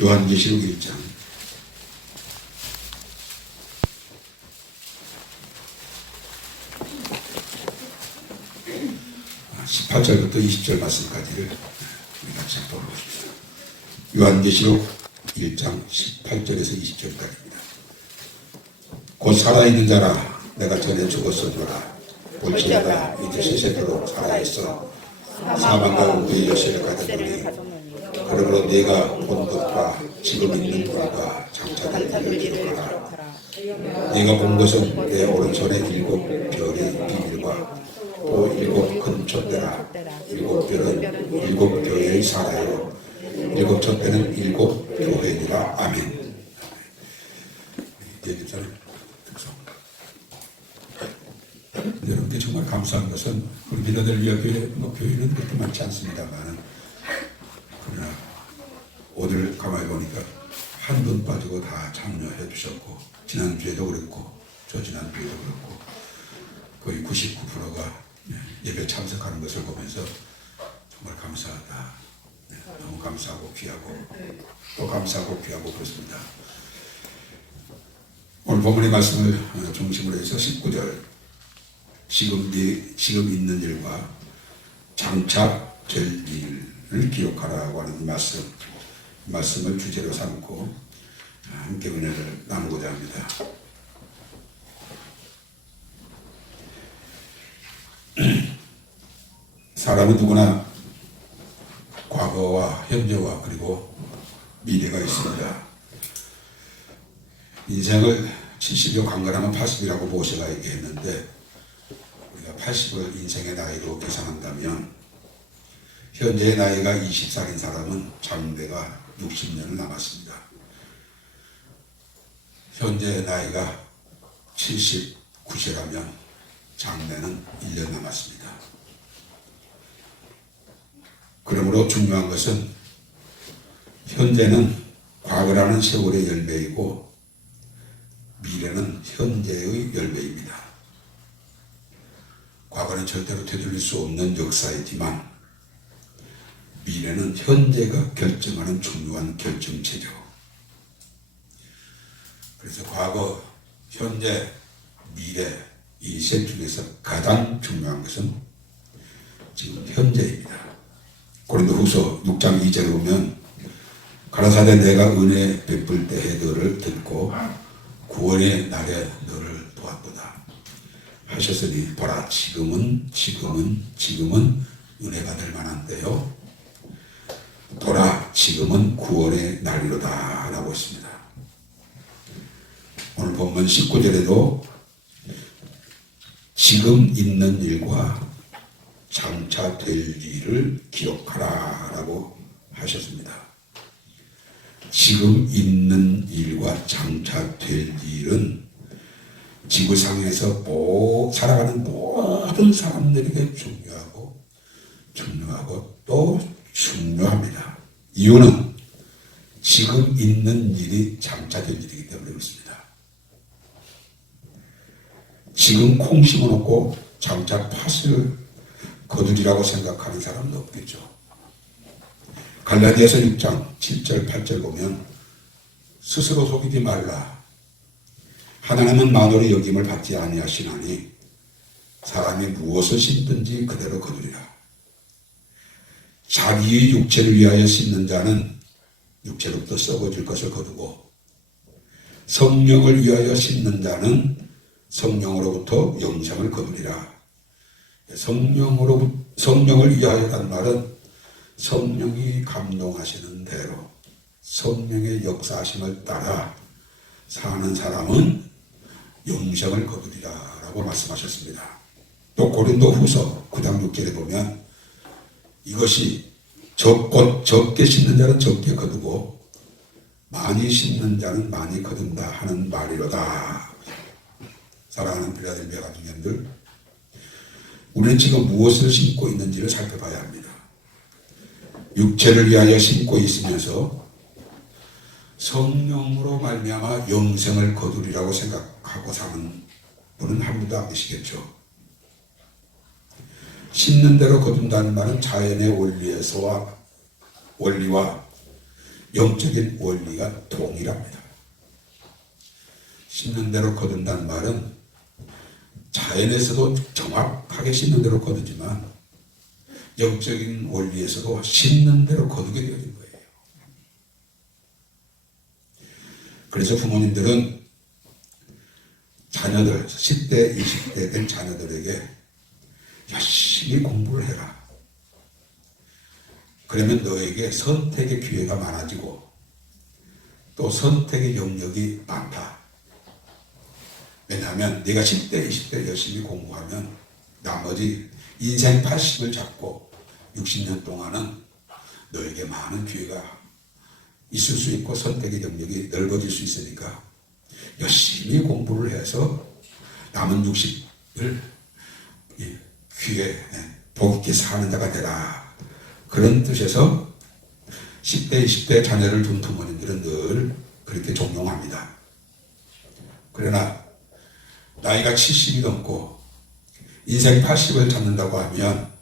요한계시록 1장 18절부터 20절 말씀까지를 우리 같이 보십시오. 요한계시록 1장 18절에서 20절까지입니다. 곧 살아있는 자라 내가 전에 죽었으므라 볼지어다 이제 세세토록 살아있어 사망과 우리의 열쇠를 가졌노니 그러므로 네가 본 것과 지금 있는 것과 장차될 일을 기록하라. 네가 본 것은 내 오른손에 7 별의 비밀과 또 7 큰 촛대라. 7 별은 7 교회의 사라요 7 촛대는 7 교회니라. 아멘. 여러분께 정말 감사한 것은 우리 빌라델비아 교회, 교회는 그렇게 많지 않습니다만 그러나 오늘 가만히 보니까 한 분 빠지고 다 참여해 주셨고 지난주에도 그랬고 저 지난주에도 그렇고 거의 99%가 예배 참석하는 것을 보면서 정말 감사하다. 너무 감사하고 귀하고 또 감사하고 귀하고 그렇습니다. 오늘 본문의 말씀을 중심으로 해서 19절 지금 있는 일과 장차 될 일을 기록하라고 하는 말씀을 주제로 삼고 함께 은혜를 나누고자 합니다. 사람은 누구나 과거와 현재와 그리고 미래가 있습니다. 인생을 70여 강건하면 80이라고 모세가 얘기했는데 우리가 80을 인생의 나이로 계산한다면 현재의 나이가 20살인 사람은 장래가 60년을 남았습니다. 현재의 나이가 79세라면 장래는 1년 남았습니다. 그러므로 중요한 것은 현재는 과거라는 세월의 열매이고 미래는 현재의 열매입니다. 과거는 절대로 되돌릴 수 없는 역사이지만 미래는 현재가 결정하는 중요한 결정체죠. 그래서 과거, 현재, 미래 이 셋 중에서 가장 중요한 것은 지금 현재입니다. 고린도후서 6장 2절에 보면 가라사대 내가 은혜 베풀 때에 너를 듣고 구원의 날에 너를 도왔도다 하셨으니 보라 지금은 은혜 받을 만한데요. 보라 지금은 구원의 날이로다 라고 했습니다. 오늘 본문 19절에도 지금 있는 일과 장차 될 일을 기록하라 라고 하셨습니다. 지금 있는 일과 장차 될 일은 지구상에서 살아가는 모든 사람들에게 중요하고 또 중요합니다. 이유는 지금 있는 일이 장차 될 일이기 때문에 그렇습니다. 지금 콩 심어놓고 장차 팥을 거두리라고 생각하는 사람은 없겠죠. 갈라디아서 6장 7절 8절 보면 스스로 속이지 말라. 하나님은 만으로 여김을 받지 아니하시나니 사람이 무엇을 심든지 그대로 거두리라. 자기의 육체를 위하여 심는 자는 육체로부터 썩어질 것을 거두고 성령을 위하여 심는 자는 성령으로부터 영생을 거두리라. 성령을 위하여란 말은 성령이 감동하시는 대로 성령의 역사하심을 따라 사는 사람은 영생을 거두리라 라고 말씀하셨습니다. 또 고린도후서 9장 6절에 보면 이것이 적게 심는 자는 적게 거두고 많이 심는 자는 많이 거둔다 하는 말이로다. 사랑하는 빌라델비아 가족님들, 우리는 지금 무엇을 심고 있는지를 살펴봐야 합니다. 육체를 위하여 심고 있으면서 성령으로 말미암아 영생을 거두리라고 생각하고 사는 분은 한 분도 안 계시겠죠. 심는 대로 거둔다는 말은 자연의 원리와 영적인 원리가 동일합니다. 심는 대로 거둔다는 말은 자연에서도 정확하게 심는 대로 거두지만 영적인 원리에서도 심는 대로 거두게 되어진 거예요. 그래서 부모님들은 자녀들, 10대, 20대 된 자녀들에게 열심히 공부를 해라. 그러면 너에게 선택의 기회가 많아지고 또 선택의 영역이 많다. 왜냐하면 네가 10대, 20대 열심히 공부하면 나머지 인생 80을 잡고 60년 동안은 너에게 많은 기회가 있을 수 있고 선택의 영역이 넓어질 수 있으니까 열심히 공부를 해서 남은 60을 귀에 복 있게 사는 자가 되라. 그런 뜻에서 10대, 20대 자녀를 둔 부모님들은 늘 그렇게 존경합니다. 그러나 나이가 70이 넘고 인생 80을 잡는다고 하면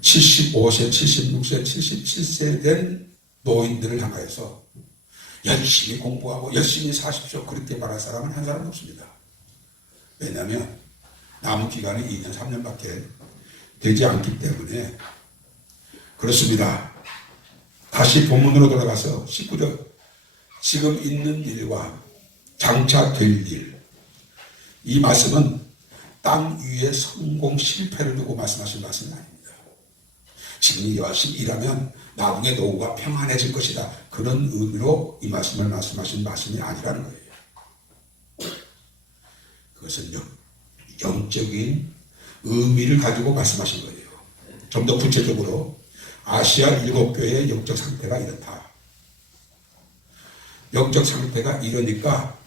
75세, 76세, 77세 된 노인들을 향해서 열심히 공부하고 열심히 사십시오. 그렇게 말할 사람은 한 사람 없습니다. 왜냐하면 남은 기간이 2년, 3년밖에 되지 않기 때문에 그렇습니다. 다시 본문으로 돌아가서 19절 지금 있는 일과 장차 될 일, 이 말씀은 땅 위에 성공 실패를 두고 말씀하신 말씀이 아닙니다. 지금 열심히 일하면 나중에 노후가 평안해질 것이다. 그런 의미로 이 말씀을 말씀하신 말씀이 아니라는 거예요. 그것은 영적인 의미를 가지고 말씀하신 거예요. 좀 더 구체적으로 아시아 7교회의 영적 상태가 이렇다. 영적 상태가 이러니까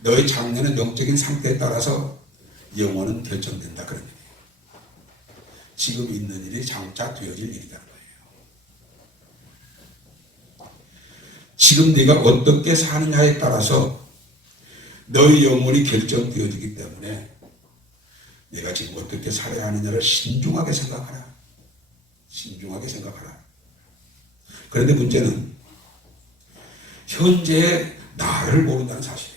너의 장래는 영적인 상태에 따라서 영혼은 결정된다. 그런 얘기예요. 지금 있는 일이 장차 되어질 일이라는 거예요. 지금 네가 어떻게 사느냐에 따라서 너의 영혼이 결정되어지기 때문에 내가 지금 어떻게 살아야 하느냐를 신중하게 생각하라. 신중하게 생각하라. 그런데 문제는 현재의 나를 모른다는 사실이에요.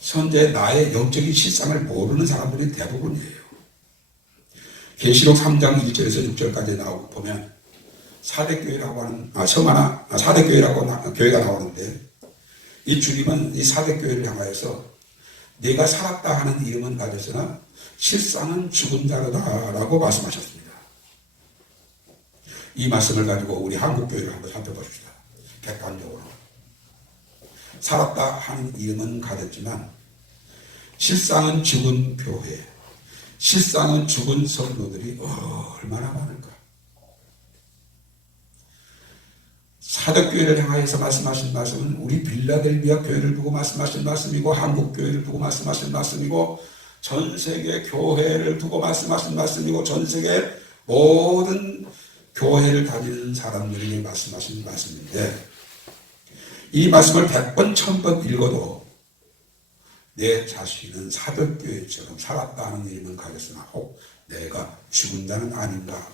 현재 나의 영적인 실상을 모르는 사람들이 대부분이에요. 계시록 3장 1절에서 6절까지 나오고 보면 사대교회라고 하는 사대교회라고 교회가 나오는데 이 주님은 이 사대교회를 향하여서 내가 살았다 하는 이름은 가졌으나 실상은 죽은 자라고 말씀하셨습니다. 이 말씀을 가지고 우리 한국교회를 한번 살펴봅시다. 객관적으로. 살았다 하는 이름은 가졌지만 실상은 죽은 교회, 실상은 죽은 성도들이 얼마나 많을까. 사도교회를 향하여서 말씀하신 말씀은 우리 빌라델비아 교회를 두고 말씀하신 말씀이고 한국교회를 두고 말씀하신 말씀이고 전세계 교회를 두고 말씀하신 말씀이고 전세계 모든 교회를 다니는 사람들에게 말씀하신 말씀인데 이 말씀을 100번, 1000번 읽어도 내 자신은 사도교회처럼 살았다 하는 이름은 가졌으나 혹 내가 죽은 자는 아닌가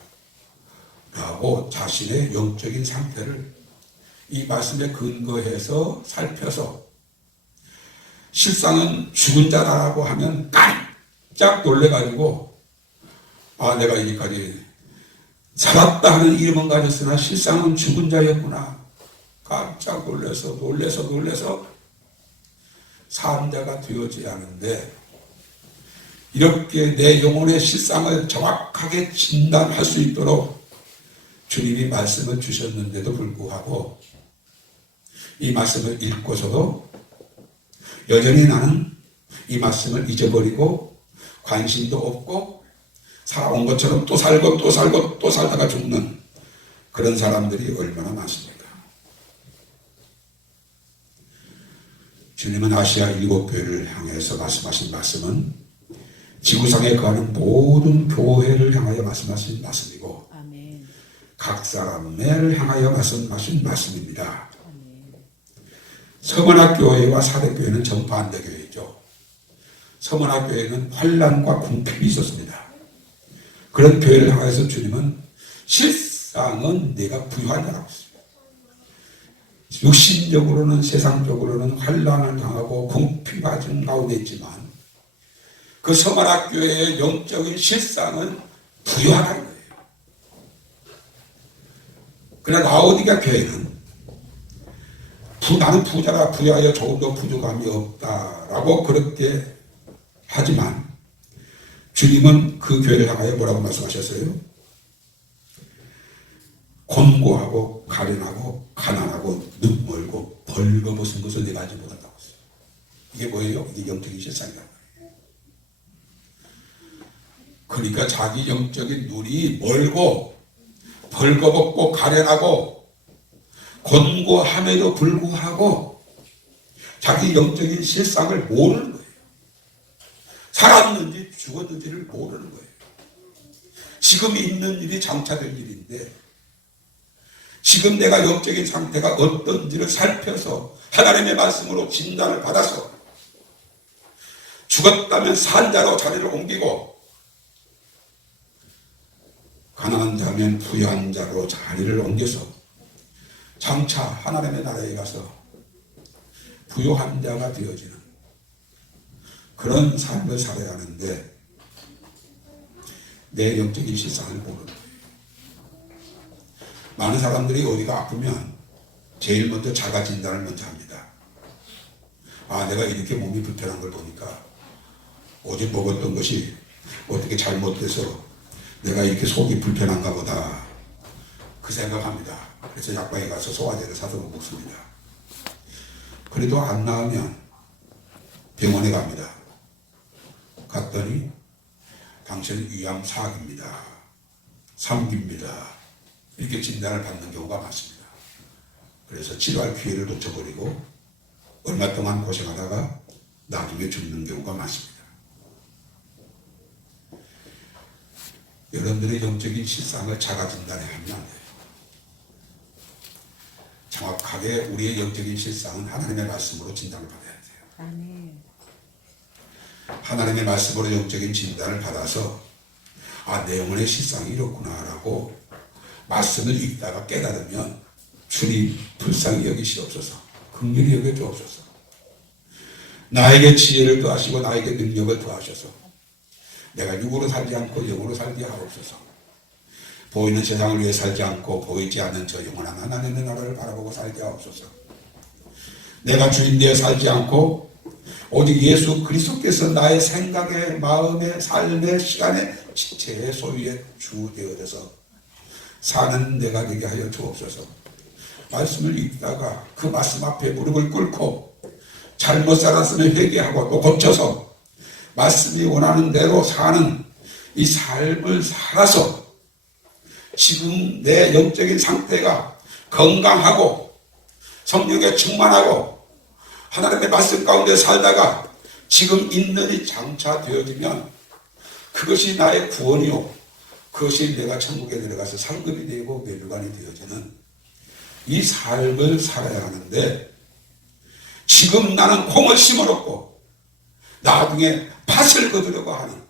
라고 자신의 영적인 상태를 이 말씀에 근거해서 살펴서 실상은 죽은 자라고 하면 깜짝 놀래가지고 내가 여기까지 살았다 하는 이름은 가졌으나 실상은 죽은 자였구나. 깜짝 놀래서 산 자가 되어지 않은데 이렇게 내 영혼의 실상을 정확하게 진단할 수 있도록 주님이 말씀을 주셨는데도 불구하고 이 말씀을 읽고서도 여전히 나는 이 말씀을 잊어버리고 관심도 없고 살아온 것처럼 또 살고 또 살고 또 살다가 죽는 그런 사람들이 얼마나 많습니까? 주님은 아시아 7교회를 향해서 말씀하신 말씀은 지구상에 거하는 모든 교회를 향하여 말씀하신 말씀이고 아멘. 각 사람을 향하여 말씀하신 말씀입니다. 아멘. 서문화교회와 사대교회는 정반대 교회죠. 서문화교회는 환난과 궁핍이 있었습니다. 그런 교회를 향해서 주님은 실상은 내가 부유한 자라고 했습니다. 육신적으로는 세상적으로는 환난을 당하고 궁핍받은 가운데 있지만 그 서만학교의 영적인 실상은 부유하다는 거예요. 그러나 라오디가 교회는 나는 부자라 부유하여 조금도 부족함이 없다라고 그렇게 하지만 주님은 그 교회를 향하여 뭐라고 말씀하셨어요? 곤고하고 가련하고 가난하고 눈멀고 벌거벗은 것을 내가 알지 못한다고 했어요. 이게 뭐예요? 이게 영적인 실상이란 말이에요. 그러니까 자기 영적인 눈이 멀고 벌거벗고 가련하고 곤고함에도 불구하고 자기 영적인 실상을 모르는 거예요. 살았는지 죽었는지를 모르는 거예요. 지금 있는 일이 장차될 일인데 지금 내가 영적인 상태가 어떤지를 살펴서 하나님의 말씀으로 진단을 받아서 죽었다면 산 자로 자리를 옮기고 가난한 자면 부유한 자로 자리를 옮겨서 장차 하나님의 나라에 가서 부유한 자가 되어지는 그런 삶을 살아야 하는데 내 영적인 실상을 모르는 거예요. 많은 사람들이 어디가 아프면 제일 먼저 자가 진단을 먼저 합니다. 아, 내가 이렇게 몸이 불편한 걸 보니까 어제 먹었던 것이 어떻게 잘못돼서 내가 이렇게 속이 불편한가 보다 그 생각합니다. 그래서 약방에 가서 소화제를 사서 먹습니다. 그래도 안 나으면 병원에 갑니다. 갔더니 당신은 위암 4기입니다. 3기입니다. 이렇게 진단을 받는 경우가 많습니다. 그래서 치료할 기회를 놓쳐버리고 얼마 동안 고생하다가 나중에 죽는 경우가 많습니다. 여러분들의 영적인 실상을 자가 진단해 하면 안 돼요. 정확하게 우리의 영적인 실상은 하나님의 말씀으로 진단을 받아야 돼요. 아멘. 하나님의 말씀으로 영적인 진단을 받아서 아, 내 영혼의 실상이 이렇구나라고 말씀을 읽다가 깨달으면 주님 불쌍히 여기시옵소서, 긍휼히 여겨 주옵소서, 나에게 지혜를 더하시고 나에게 능력을 더하셔서 내가 육으로 살지 않고 영으로 살게 하옵소서. 보이는 세상을 위해 살지 않고 보이지 않는 저 영원한 하나님의 나라를 바라보고 살게 하옵소서. 내가 주인 되어 살지 않고 오직 예수 그리스도께서 나의 생각에 마음에 삶의 시간에 지체의 소유의 주 되어져서 사는 내가 되게 하여 주옵소서. 말씀을 읽다가 그 말씀 앞에 무릎을 꿇고 잘못 살았으면 회개하고 또 고쳐서 말씀이 원하는 대로 사는 이 삶을 살아서 지금 내 영적인 상태가 건강하고 성령에 충만하고 하나님의 말씀 가운데 살다가 지금 있는 이 장차 되어지면 그것이 나의 구원이요, 그것이 내가 천국에 내려가서 상급이 되고 멸관이 되어지는 이 삶을 살아야 하는데 지금 나는 콩을 심어놓고 나중에 팥을 거두려고 하는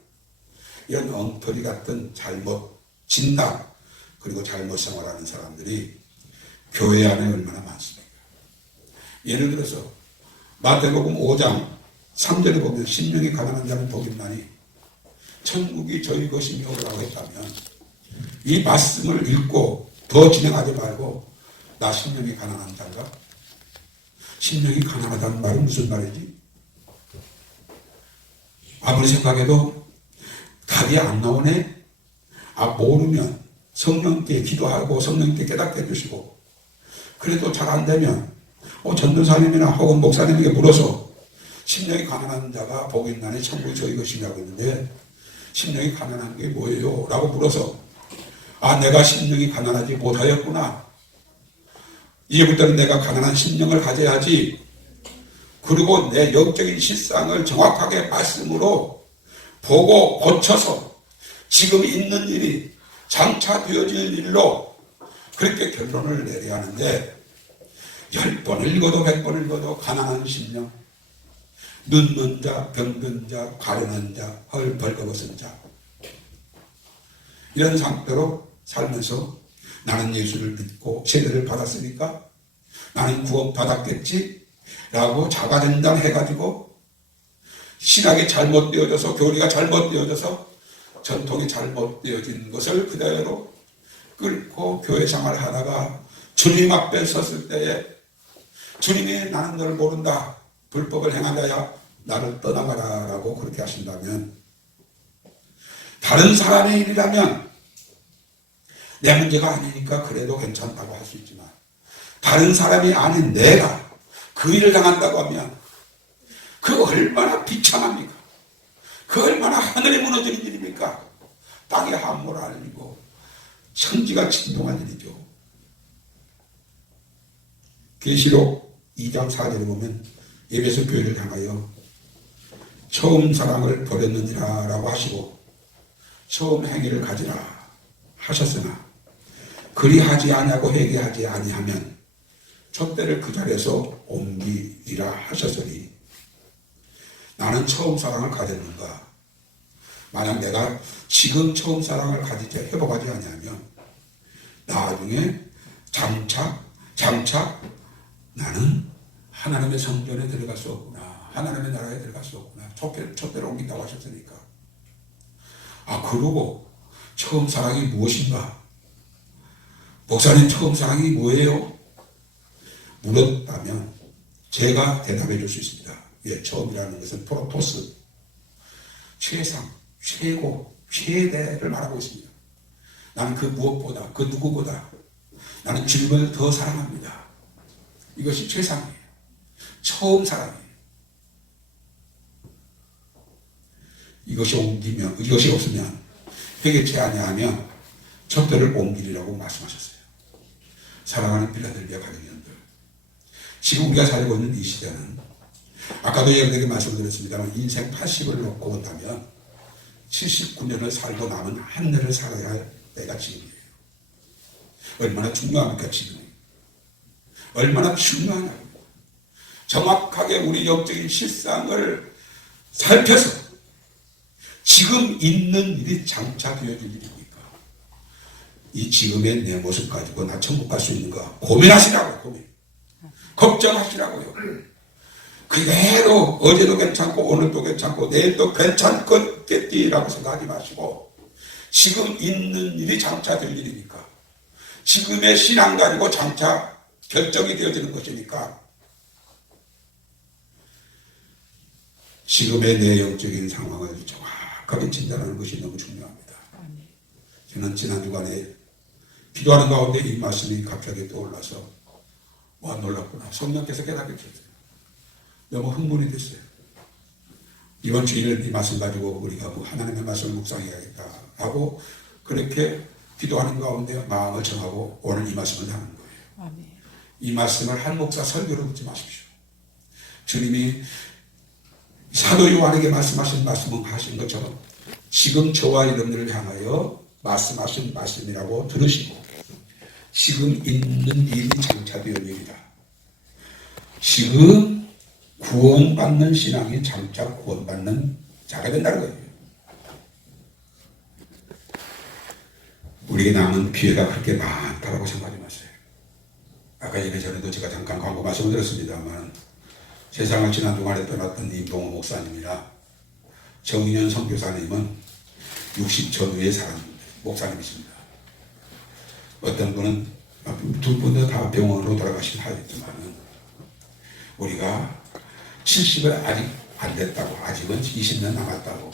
이런 엉터리 같은 잘못 진단 그리고 잘못 생활하는 사람들이 교회 안에 얼마나 많습니까? 예를 들어서 마태복음 5장 3절에 보면 심령이 가난한 자는 복이 있나니 천국이 저희 것이며라고 했다면 이 말씀을 읽고 더 진행하지 말고 나 심령이 가난한 자인가? 심령이 가난하다는 말은 무슨 말이지? 아무리 생각해도 답이 안 나오네? 아, 모르면 성령께 기도하고 성령께 깨닫게 해주시고 그래도 잘 안 되면 전도사님이나 혹은 목사님에게 물어서 심령이 가난한 자가 복이 있나니 천국이 저희 것이냐고 했는데 심령이 가난한 게 뭐예요? 라고 물어서 아, 내가 심령이 가난하지 못하였구나. 이제부터는 내가 가난한 심령을 가져야지. 그리고 내 영적인 실상을 정확하게 말씀으로 보고 고쳐서 지금 있는 일이 장차 되어질 일로 그렇게 결론을 내려야 하는데 10번 읽어도 100번 읽어도 가난한 심령, 눈먼 자, 병든 자, 가련한 자, 벌거벗은 자 이런 상태로 살면서 나는 예수를 믿고 세례를 받았으니까 나는 구원받았겠지? 라고 자가진단해가지고 신학이 잘못되어져서 교리가 잘못되어져서 전통이 잘못되어진 것을 그대로 끌고 교회 생활을 하다가 주님 앞에 섰을 때에 주님이 나는 너를 모른다. 불법을 행한다야 나를 떠나가라 라고 그렇게 하신다면 다른 사람의 일이라면 내 문제가 아니니까 그래도 괜찮다고 할 수 있지만 다른 사람이 아닌 내가 그 일을 당한다고 하면 그 얼마나 비참합니까? 그 얼마나 하늘이 무너지는 일입니까? 땅에 함몰을 알리고 천지가 진동한 일이죠. 계시록 2장 4절에 보면 에베소 교회를 향하여 처음 사랑을 버렸느니라 라고 하시고 처음 행위를 가지라 하셨으나 그리하지 아니하고 회개하지 아니하면 촛대를 그 자리에서 옮기리라 하셨으니 나는 처음 사랑을 가졌는가? 만약 내가 지금 처음 사랑을 가지지 회복하지 아니하면 나중에 장차 나는 하나님의 성전에 들어갈 수 없구나. 하나님의 나라에 들어갈 수 없구나. 촛대를 옮긴다고 하셨으니까. 그러고 처음 사랑이 무엇인가? 목사님 처음 사랑이 뭐예요? 물었다면 제가 대답해 줄 수 있습니다. 예, 처음이라는 것은 프로토스, 최상, 최고, 최대를 말하고 있습니다. 나는 그 무엇보다, 그 누구보다 나는 주님을 더 사랑합니다. 이것이 최상이에요. 처음 사랑이에요. 이것이 없으면 회개치 아니하면 촛대를 옮기리라고 말씀하셨어요. 사랑하는 필라델피아 가정연들, 지금 우리가 살고 있는 이 시대는 아까도 여러분에게 말씀드렸습니다만 인생 80을 놓고 본다면 79년을 살고 남은 한 해를 살아야 할 때가 지금이에요. 얼마나 중요합니까 지금이? 얼마나 중요하냐. 정확하게 우리 영적인 실상을 살펴서 지금 있는 일이 장차 되어질 일입니까? 이 지금의 내 모습 가지고 나 천국 갈 수 있는가? 고민하시라고요. 고민. 걱정하시라고요. 그대로 어제도 괜찮고 오늘도 괜찮고 내일도 괜찮겠지라고 생각하지 마시고 지금 있는 일이 장차 될 일이니까 지금의 신앙 가지고 장차 결정이 되어지는 것이니까 지금의 내 영적인 상황을 정확하게 진단하는 것이 너무 중요합니다. 저는 지난 주간에 기도하는 가운데 이 말씀이 갑자기 떠올라서 와 놀랐구나. 성령께서 깨닫게 해주셨어요. 너무 흥분이 됐어요. 이번 주일은 이 말씀 가지고 우리가 하나님의 말씀을 묵상해야겠다 하고 그렇게 기도하는 가운데 마음을 정하고 오늘 이 말씀을 하는 거예요. 아멘. 이 말씀을 한 목사 설교로 듣지 마십시오. 주님이 사도 요한에게 말씀하신 말씀은 하신 것처럼 지금 저와 여러분들을 향하여 말씀하신 말씀이라고 들으시고 지금 있는 일이 장차 되어질 일이다. 지금 구원받는 신앙이 장차 구원받는 자가 된다는 거예요. 우리에게 남은 기회가 그렇게 많다고 생각하지 마세요. 아까 예배전에도 제가 잠깐 광고 말씀을 드렸습니다만 세상을 지난 동안에 떠났던 임동호 목사님이나 정인현 선교사님은 60 전후에 산 목사님이십니다. 어떤 분은 두 분 다 병원으로 돌아가신 하였지만 우리가 70을 아직 안 됐다고 아직은 20년 남았다고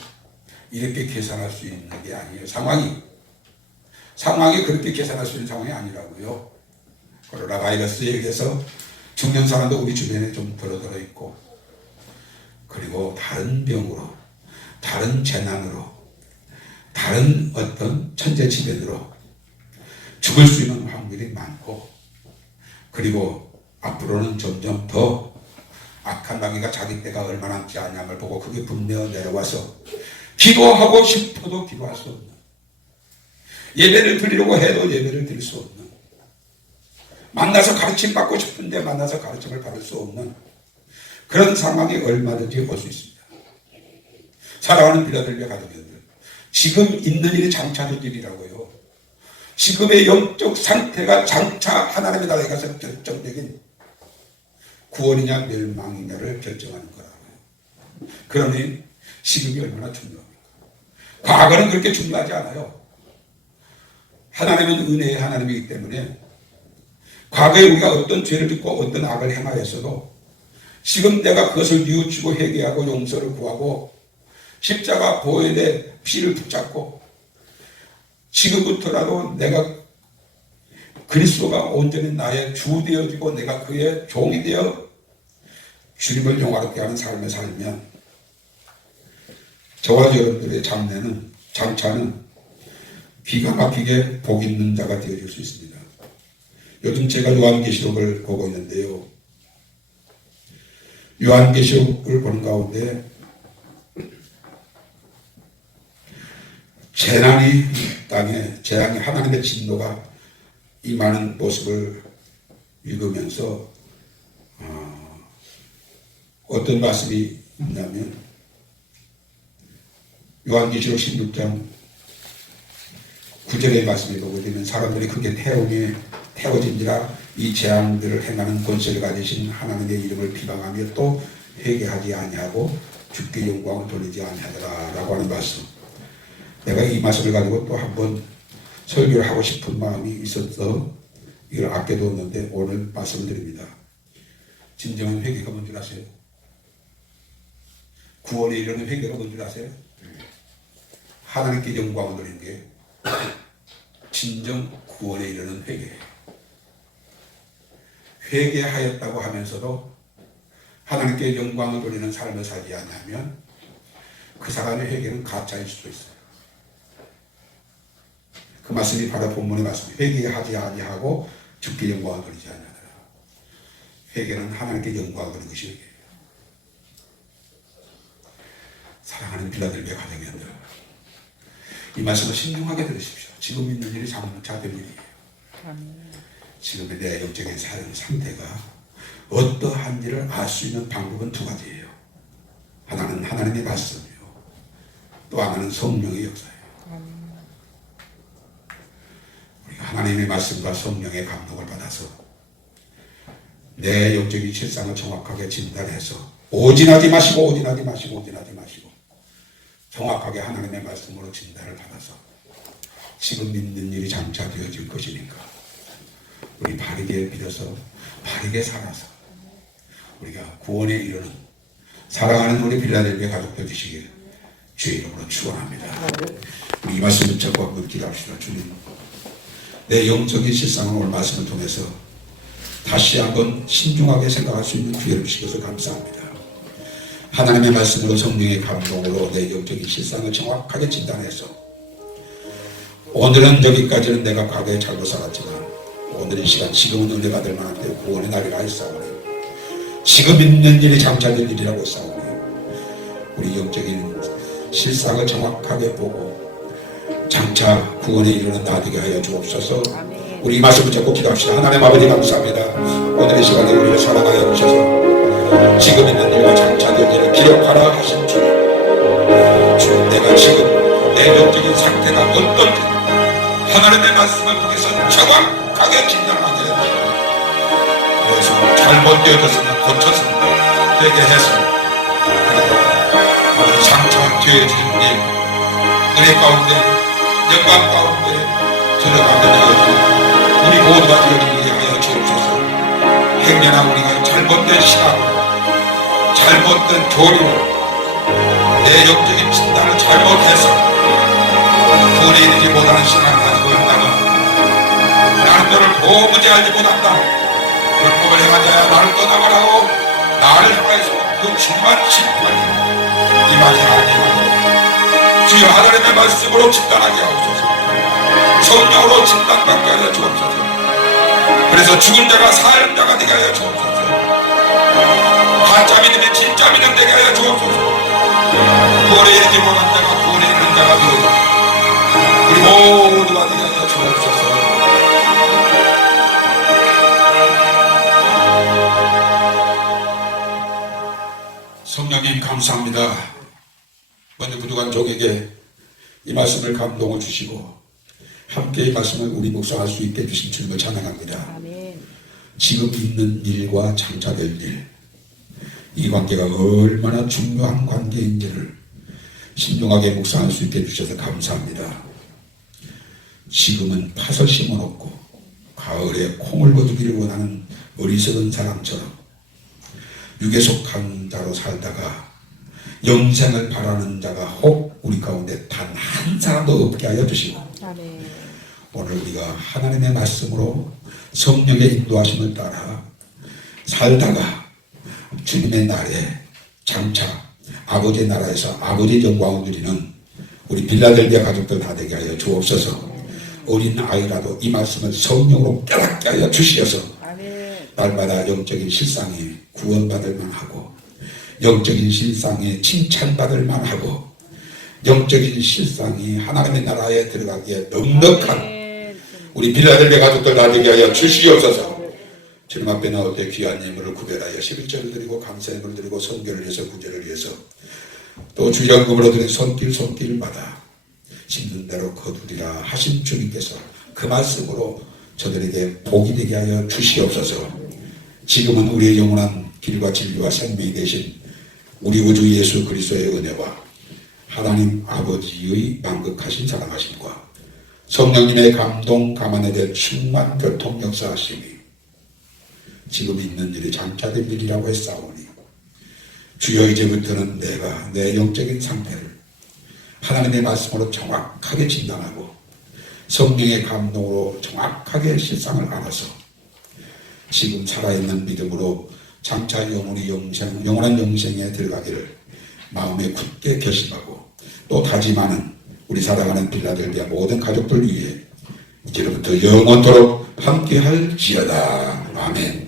이렇게 계산할 수 있는 게 아니에요. 상황이 그렇게 계산할 수 있는 상황이 아니라고요. 코로나 바이러스에 의해서 죽는 사람도 우리 주변에 좀 들어 있고 그리고 다른 병으로 다른 재난으로 다른 어떤 천재지변으로 죽을 수 있는 확률이 많고 그리고 앞으로는 점점 더 악한 마귀가 자기 때가 얼마 남지 않냐를 보고 그게 분명 내려와서 기도하고 싶어도 기도할 수 없는 예배를 드리려고 해도 예배를 드릴 수 없는 만나서 가르침 받고 싶은데 만나서 가르침을 받을 수 없는 그런 상황이 얼마든지 올 수 있습니다. 사랑하는 빌라델피아 가족들, 지금 있는 일이 장차 될 일이라고요. 지금의 영적 상태가 장차 하나님의 나라에 가서 결정적인 구원이냐 멸망이냐를 결정하는 거라고요. 그러니 지금이 얼마나 중요합니까? 과거는 그렇게 중요하지 않아요. 하나님은 은혜의 하나님이기 때문에 과거에 우리가 어떤 죄를 짓고 어떤 악을 행하였어도 지금 내가 그것을 뉘우치고 회개하고 용서를 구하고 십자가 보혈의 피를 붙잡고 지금부터라도 내가 그리스도가 온전히 나의 주 되어지고 내가 그의 종이 되어 주님을 영화롭게 하는 삶을 살면 저와 여러분들의 장차는 기가 막히게 복 있는 자가 되어질 수 있습니다. 요즘 제가 요한계시록을 보고 있는데요. 요한계시록을 보는 가운데 재난이 땅에 재앙이 하나님의 진노가 임하는 모습을 읽으면서 어떤 말씀이 있냐면 요한계시록 16장 9절의 말씀을 보게 되면 사람들이 크게 태워진지라 이 재앙들을 행하는 권세를 가지신 하나님의 이름을 비방하며 또 회개하지 아니하고 주께 영광을 돌리지 아니하더라 라고 하는 말씀. 내가 이 말씀을 가지고 또 한번 설교를 하고 싶은 마음이 있어서 이걸 아껴뒀는데 오늘 말씀을 드립니다. 진정한 회개가 뭔 줄 아세요? 구원에 이르는 회개가 뭔 줄 아세요? 하나님께 영광을 돌리는 게 진정 구원에 이르는 회개예요. 회개하였다고 하면서도 하나님께 영광을 돌리는 삶을 살지 않으면 그 사람의 회개는 가짜일 수도 있어요. 그 말씀이 바로 본문의 말씀이에요. 회개하지 아니하고 주께 영광을 돌리지 아니하더라. 회개는 하나님께 영광을 돌리는 것이 회개예요. 사랑하는 빌라델비아 가정인들, 이 말씀을 신중하게 들으십시오. 지금 있는 일이 장차 될 일이에요. 지금의 내 영적인 상태가 어떠한지를 알 수 있는 방법은 두 가지예요. 하나는 하나님의 말씀이요, 또 하나는 성령의 역사예요. 우리가 하나님의 말씀과 성령의 감동을 받아서 내 영적인 실상을 정확하게 진단해서 오진하지 마시고 정확하게 하나님의 말씀으로 진단을 받아서 지금 믿는 일이 장차 되어질 것이니까 우리 바르게 믿어서 바르게 살아서 우리가 구원에 이르는 사랑하는 우리 빌라델비아 가족들 되시길 주의 이름으로 축원합니다. 우리 이 말씀 붙잡고 한번 기도합시다. 주님, 내 영적인 실상을 오늘 말씀을 통해서 다시 한번 신중하게 생각할 수 있는 기회를 주셔서 감사합니다. 하나님의 말씀으로 성령의 감동으로 내 영적인 실상을 정확하게 진단해서 오늘은 여기까지는 내가 과거에 잘못 살았지만 오늘 이 시간 지금은 은혜 받을 만한 때 구원의 날이라 했사오니 지금 있는 일이 장차 될 일이라고 했사오니 우리 영적인 실상을 정확하게 보고 장차 구원에 이르는 나 되게 하여 주옵소서. 우리 이 말씀 붙잡고 기도합시다. 하나님 아버지 감사합니다. 오늘 이 시간에 우리를 사랑하여 주셔서 지금 있는 일과 장차 될 일을 기록하라 하신 주님, 내가 지금 내 영적인 상태가 어떤지 하나님의 말씀을 통해서 정확하게 진단하게 해주시고 그래서 잘못되어졌으면 고쳐서 되게 해서 그리고 우리 장차 되어진 일 은혜 가운데 영광 가운데 들어가게 되어지고 우리 모두가 되어지게 하여 주옵소서. 행여나 우리가 잘못된 시각으로 잘못된 교리로 내 영적인 진단을 잘못해서 구원에 이르지 못하는 신앙을 가지고 있다면 나는 너를 도무지 알지 못한다. 불법을 행한 자야 나를 떠나가라고 나를 향하여서 그 중한 심판이 임하지 아니하고 주여 하나님의 말씀으로 진단하게 하옵소서. 성령으로 진단받게 하여 주옵소서. 그래서 죽은 자가 살 자가 되게 하여 주옵소서. 가짜 믿음이 진짜 믿음 되게 하여 주옵소서. 구원에 이르지 못한 자가 구원에 이르는 자가 되어서 우리 모두가 되게 하여 주옵소서. 성령님 감사합니다. 먼저 부족한 종에게 이 말씀을 감동을 주시고 함께 이 말씀을 우리 묵상할 수 있게 해주신 주님을 찬양합니다. 아멘. 지금 있는 일과 장차될 일, 이 관계가 얼마나 중요한 관계인지를 신중하게 묵상할 수 있게 해주셔서 감사합니다. 지금은 팥을 심어놓고 가을에 콩을 거두기를 원하는 어리석은 사람처럼 육에 속한 자로 살다가 영생을 바라는 자가 혹 우리 가운데 단 한 사람도 없게 하여 주시고, 아멘. 오늘 우리가 하나님의 말씀으로 성령의 인도하심을 따라 살다가 주님의 날에 장차 아버지의 나라에서 아버지의 영광을 누리는 우리 빌라델비아 가족들 다 되게 하여 주옵소서. 어린 아이라도 이 말씀을 성령으로 깨닫게 하여 주시어서 아멘. 날마다 영적인 실상에 구원받을 만하고, 영적인 실상에 칭찬받을 만하고, 영적인 실상이 하나님의 나라에 들어가기에 넉넉한 아멘. 우리 빌라델비아 가족들 다 되게 하여 주시옵소서. 주님 앞에 나올 때 귀한 예물을 구별하여 11절을 드리고 감사예물을 드리고 선교를 위해서 구제를 위해서 또 주일연금으로 드린 손길마다 심는 대로 거두리라 하신 주님께서 그 말씀으로 저들에게 복이 되게 하여 주시옵소서. 지금은 우리의 영원한 길과 진리와 생명이 되신 우리 우주 예수 그리스도의 은혜와 하나님 아버지의 만극하신 사랑하심과 성령님의 감동 감안에 대한 충만 교통 역사하심이 지금 있는 일이 장차될 일이라고 했사오니, 주여 이제부터는 내가 내 영적인 상태를 하나님의 말씀으로 정확하게 진단하고 성령의 감동으로 정확하게 실상을 알아서 지금 살아있는 믿음으로 장차 영원한 영생에 들어가기를 마음에 굳게 결심하고 또 다짐하는 우리 사랑하는 빌라델비아 모든 가족들 위해 이제부터 영원토록 함께할지어다. 아멘.